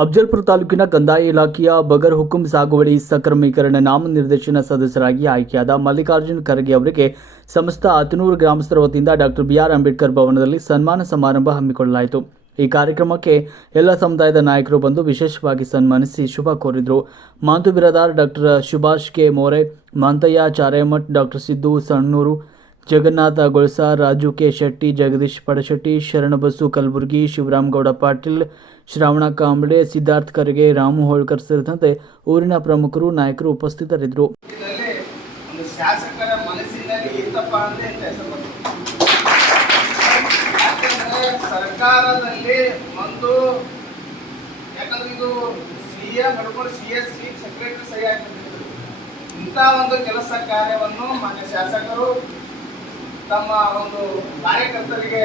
ಅಫಜಲ್ಪುರ ತಾಲೂಕಿನ ಕಂದಾಯ ಇಲಾಖೆಯ ಬಗರ್ ಹುಕುಂ ಸಾಗುವಳಿ ಸಕ್ರಮೀಕರಣ ನಾಮನಿರ್ದೇಶನ ಸದಸ್ಯರಾಗಿ ಆಯ್ಕೆಯಾದ ಮಲ್ಲಿಕಾರ್ಜುನ್ ಖರ್ಗೆ ಅವರಿಗೆ ಸಮಸ್ತ ಅತನೂರು ಗ್ರಾಮಸ್ಥರ ವತಿಯಿಂದ ಡಾಕ್ಟರ್ ಬಿ.ಆರ್. ಅಂಬೇಡ್ಕರ್ ಭವನದಲ್ಲಿ ಸನ್ಮಾನ ಸಮಾರಂಭ ಹಮ್ಮಿಕೊಳ್ಳಲಾಯಿತು. ಈ ಕಾರ್ಯಕ್ರಮಕ್ಕೆ ಎಲ್ಲ ಸಮುದಾಯದ ನಾಯಕರು ಬಂದು ವಿಶೇಷವಾಗಿ ಸನ್ಮಾನಿಸಿ ಶುಭ ಕೋರಿದರು. ಮಾಂತು ಬಿರಾದಾರ್ ಡಾಕ್ಟರ್ ಸುಭಾಷ್ ಕೆ ಮೋರೆ, ಮಾಂತಯ್ಯ ಚಾರೆಮಠ್, ಡಾಕ್ಟರ್ ಸಿದ್ದು ಸಣ್ಣೂರು, ಜಗನ್ನಾಥ ಗೊಳಸಾರ್, ರಾಜು ಕೆ ಶೆಟ್ಟಿ, ಜಗದೀಶ್ ಪಡಶೆಟ್ಟಿ, ಶರಣಬಸು ಕಲಬುರ್ಗಿ, ಶಿವರಾಮಗೌಡ ಪಾಟೀಲ್, ಶ್ರಾವಣ ಕಾಂಬಳೆ, ಸಿದ್ಧಾರ್ಥ ಖರ್ಗೆ, ರಾಮು ಹೋಳ್ಕರ್ ಸೇರಿದಂತೆ ಊರಿನ ಪ್ರಮುಖರು ನಾಯಕರು ಉಪಸ್ಥಿತರಿದ್ದರು. ಶಾಸಕರ ಮನಸ್ಸಿನಲ್ಲಿ ಇತ್ತಪ್ಪ ಅಂದ್ರೆ ಸರ್ಕಾರದಲ್ಲಿ ಒಂದು ಯಾಕಂದ್ರೆ ಇದು ಸಿಎಂ ನಡ್ಕೊಂಡು CS ಸೆಕ್ರೆಟರಿ ಸಹಿ ಹಾಕಿದ್ರು. ಇಂಥ ಒಂದು ಕೆಲಸ ಕಾರ್ಯವನ್ನು ಮಾನ್ಯ ಶಾಸಕರು ತಮ್ಮ ಒಂದು ಕಾರ್ಯಕರ್ತರಿಗೆ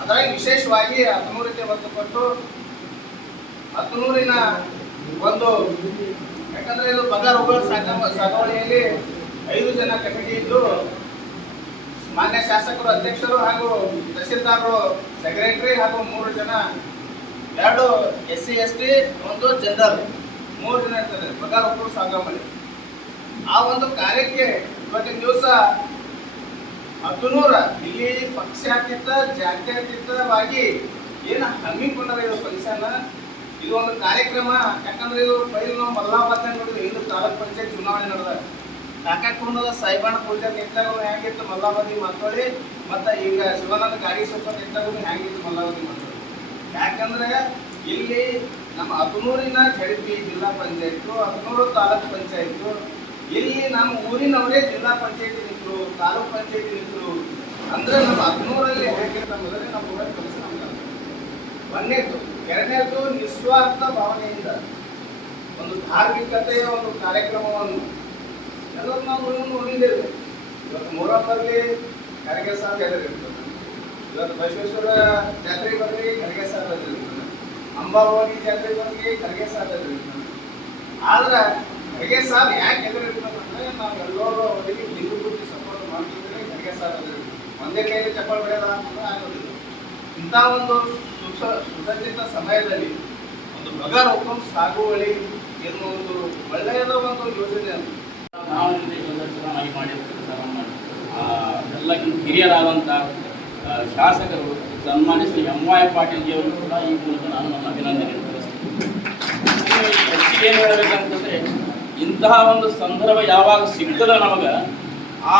ಅದರಾಗಿ ವಿಶೇಷವಾಗಿ ಅತನೂರಿಗೆ ಒತ್ತು ಕೊಟ್ಟು ಅತನೂರಿನ ಒಂದು ಯಾಕಂದ್ರೆ ಇದು ಬಗರ್ ಹುಕುಂ ಸಾಗುವಳಿಯಲ್ಲಿ 5 ಜನ ಕಮಿಟಿ ಇದ್ದು ಮಾನ್ಯ ಶಾಸಕರು ಅಧ್ಯಕ್ಷರು ಹಾಗೂ ತಹಸೀಲ್ದಾರರು ಸೆಕ್ರೆಟರಿ ಹಾಗೂ 3 ಜನ 2 SC ST ಒಂದು ಜನರಲ್ 3 ಜನ ಇರ್ತಾರೆ ಬಗರ್ ಹುಕುಂ ಸಾಗುವಳಿ. ಆ ಒಂದು ಕಾರ್ಯಕ್ಕೆ ಇವತ್ತಿನ ದಿವಸ ಅತನೂರ ಇಲ್ಲಿ ಪಕ್ಷಾತೀತ ಜಾತ್ಯತೀತವಾಗಿ ಏನು ಹಮ್ಮಿಕೊಂಡರೆ ಇದು ಫಂಕ್ಷನ್ ಇದು ಒಂದು ಕಾರ್ಯಕ್ರಮ. ಯಾಕಂದ್ರೆ ಇದು ಪೈಲ್ ನಾವು ಮಲ್ಲಾಬಾದ್ ನೋಡಿದ್ವಿ. ಇದು ತಾಲೂಕ್ ಪಂಚಾಯತ್ ಚುನಾವಣೆ ನಡೆದಾಗ ಕಾಕಾಕೊಂಡದ ಸಾಯಿಬಾಣ ಪೂಜೆ ನಿಂತಾಗ ಹೆಂಗಿತ್ತು ಮಲ್ಲಾಬಾದಿ ಮಾತಾಡಿ ಮತ್ತು ಈಗ ಶಿವಾನಂದ ಗಾಡಿ ಸ್ವಲ್ಪ ನಿಂತಾಗ ಹೆಂಗಿತ್ತು ಮಲ್ಲಾಬಾದಿ ಮಾತಾಡಿ. ಯಾಕಂದ್ರೆ ಇಲ್ಲಿ ನಮ್ಮ ಅತನೂರಿನ ZP ಜಿಲ್ಲಾ ಪಂಚಾಯತ್, ಅತನೂರು ತಾಲೂಕ್ ಪಂಚಾಯತ್, ಇಲ್ಲಿ ನಮ್ಮ ಊರಿನವರೇ ಜಿಲ್ಲಾ ಪಂಚಾಯತಿ ನಿಂತರು, ತಾಲೂಕ್ ಪಂಚಾಯತಿ ನಿಂತರು. ಅಂದ್ರೆ ನಮ್ಮ ಅತನೂರಲ್ಲಿ ಹೇಗಿರ್ತ ಮೊದಲೇ ನಮ್ಮ ಊರಲ್ಲಿ ಕೆಲಸ ನಮ್ಗೆ ಒಂದೇದು. ಎರಡನೇದು ನಿಸ್ವಾರ್ಥ ಭಾವನೆಯಿಂದ ಒಂದು ಧಾರ್ಮಿಕತೆಯ ಒಂದು ಕಾರ್ಯಕ್ರಮವನ್ನು ಎಲ್ಲರೂ ನಾವು ನೋಡಿದ್ದೇವೆ. ಇವತ್ತು ಮೊಹರಮ್ಮಲ್ಲಿ ಖರ್ಗೆ ಸಾಹೇಬ್ ಎದುರಿರ್ತದೆ, ಇವತ್ತು ಬಸವೇಶ್ವರ ಜಾತ್ರೆ ಬರಲಿ ಖರ್ಗೆ ಸಾಹೇಬ್ ಎದುರಿರ್ತದೆ, ಅಂಬಾಭವಾನಿ ಜಾತ್ರೆ ಬರಲಿ ಖರ್ಗೆ ಸಾಹೇಬ್ ಎದುರಿರ್ತದೆ. ಆದ್ರೆ ಖರ್ಗೆ ಸಾಹೇಬ್ ಯಾಕೆ ಎದುರಿರ್ತದಂದ್ರೆ ನಾವೆಲ್ಲರೂ ಅವರಿಗೆ ಹಿಂದೂ ಗುರುತಿ ಸಪೋರ್ಟ್ ಮಾಡ್ತಿದ್ರೆ ಖರ್ಗೆ ಸಾಹೇಬ್ ಎದುರಿರ್ತದೆ. ಒಂದೇ ಕೈಯಲ್ಲಿ ಚಪ್ಪಲ್ ಬೆಳೆದ ಆಗೋದಿಲ್ಲ. ಇಂಥ ಒಂದು ಸುಸಜ್ಜಿತ ಸಮಯದಲ್ಲಿ ಒಂದು ಬಗರ್ ಹುಕುಂ ಸಾಗುವಳಿ ಎನ್ನುವುದು ಒಳ್ಳೆಯದ ಒಂದು ಯೋಜನೆ ಅಂತ ನಾವು ಸದಸ್ಯರಾಗಿ ಮಾಡಿರ್ತಕ್ಕಂಥ ನಮ್ಮ ಎಲ್ಲಕ್ಕಿಂತ ಹಿರಿಯರಾದಂಥ ಶಾಸಕರು ಸನ್ಮಾನ್ಯ ಶ್ರೀ MY ಪಾಟೀಲ್ ಜಿಯವರು ಕೂಡ ಈ ಮೂಲಕ ನಾನು ನನ್ನ ಅಭಿನಂದನೆ ಹೆಚ್ಚಿಗೆ ಏನು ಹೇಳಬೇಕಂತಂದರೆ ಇಂತಹ ಒಂದು ಸಂದರ್ಭ ಯಾವಾಗ ಸಿಗ್ತದೆ ನಮಗೆ ಆ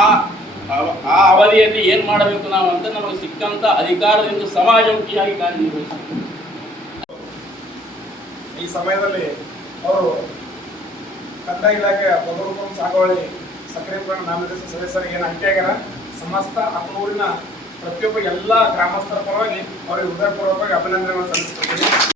ಅವಧಿಯಲ್ಲಿ ಏನು ಮಾಡಬೇಕು ನಾವು ಅಂತ ನಮಗೆ ಸಿಕ್ಕಂಥ ಅಧಿಕಾರದಿಂದ ಸಮಾಜಮುಖಿಯಾಗಿ ಕಾರ್ಯನಿರ್ವಹಿಸ್ತೀವಿ. ಈ ಸಮಯದಲ್ಲಿ ಅವರು ಕಂದಾಯ ಇಲಾಖೆಯ ಬಗರ್ ಹುಕುಂ ಸಾಗುವಳಿ ಸಕ್ರಿಯಕರಣ ನಾಮನಿರ್ದೇಶನ ಸದಸ್ಯರಿಗೆ ಏನು ಆಯ್ಕೆಯಾಗ್ಯಾರ ಸಮಸ್ತ ಅತನೂರಿನ ಪ್ರತಿಯೊಬ್ಬ ಎಲ್ಲ ಗ್ರಾಮಸ್ಥರ ಪರವಾಗಿ ಅವರಿಗೆ ಹೃದಯಪೂರ್ವಕವಾಗಿ ಅಭಿನಂದನೆಗಳನ್ನು ಸಲ್ಲಿಸುತ್ತೀನಿ.